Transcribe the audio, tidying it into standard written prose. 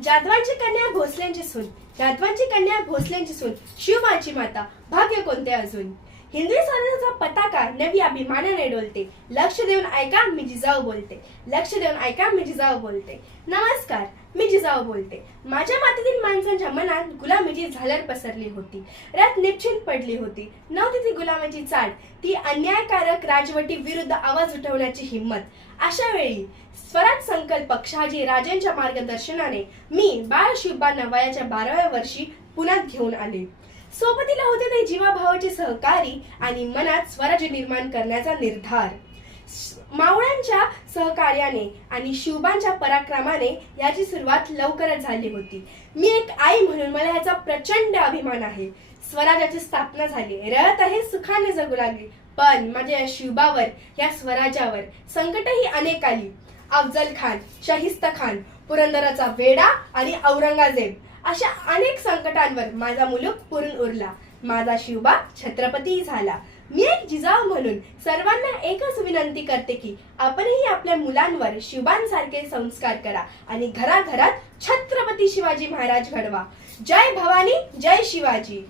जाधवांची कन्या भोसल्यांची सून, जाधवांची कन्या भोसल्यांची सून, शिवबाची माता, भाग्य कोणते अजून. हिंदवी स्वराज्याचा पताका नवी अभिमानाने डोलते. लक्ष देऊन ऐका, मी जिजाऊ बोलते. लक्ष देऊन ऐका, मी जिजाऊ बोलते. नमस्कार, मी जिजाऊ बोलते. माझ्या मातीतील माणसांच्या मनात गुलामीची झालर पसरली होती. रात निश्चिंत पडली होती. नव्हती ती गुलामाची चाल, ती अन्यायकारक राजवटी विरुद्ध आवाज उठवण्याची हिंमत. अशा वेळी स्वराज संकल्पक शहाजी राजेंच्या मार्गदर्शनाने मी बाळ शिवबांना वयाच्या 12व्या वर्षी पुण्यात घेऊन आले. सोबतीला होते ते जीवाभावाचे सहकारी आणि मनात स्वराज्य निर्माण करण्याचा निर्धार. मावळ्यांच्या सहकार्याने आणि शिवबांच्या पराक्रमाने याची सुरुवात लवकरच झाली होती. मी एक आई म्हणून मला याचा प्रचंड अभिमान आहे. स्वराज्याची स्थापना झाली, रयत आहे सुखाने जगू लागली. पण माझ्या या शिवबावर, या स्वराज्यावर संकटही अनेक आली. अफजल खान, शाहिस्ता खान, पुरंदराचा वेडा आणि औरंगजेब अशा अनेक संकटांवर माझा मुलूक पुरून उरला. माझा शिवबा छत्रपती झाला. मी एक जिजाऊ म्हणून सर्वांना एकच विनंती करते की आपणही आपल्या मुलांवर शिवबांसारखे संस्कार करा आणि घराघरात छत्रपती शिवाजी महाराज घडवा. जय भवानी, जय शिवाजी.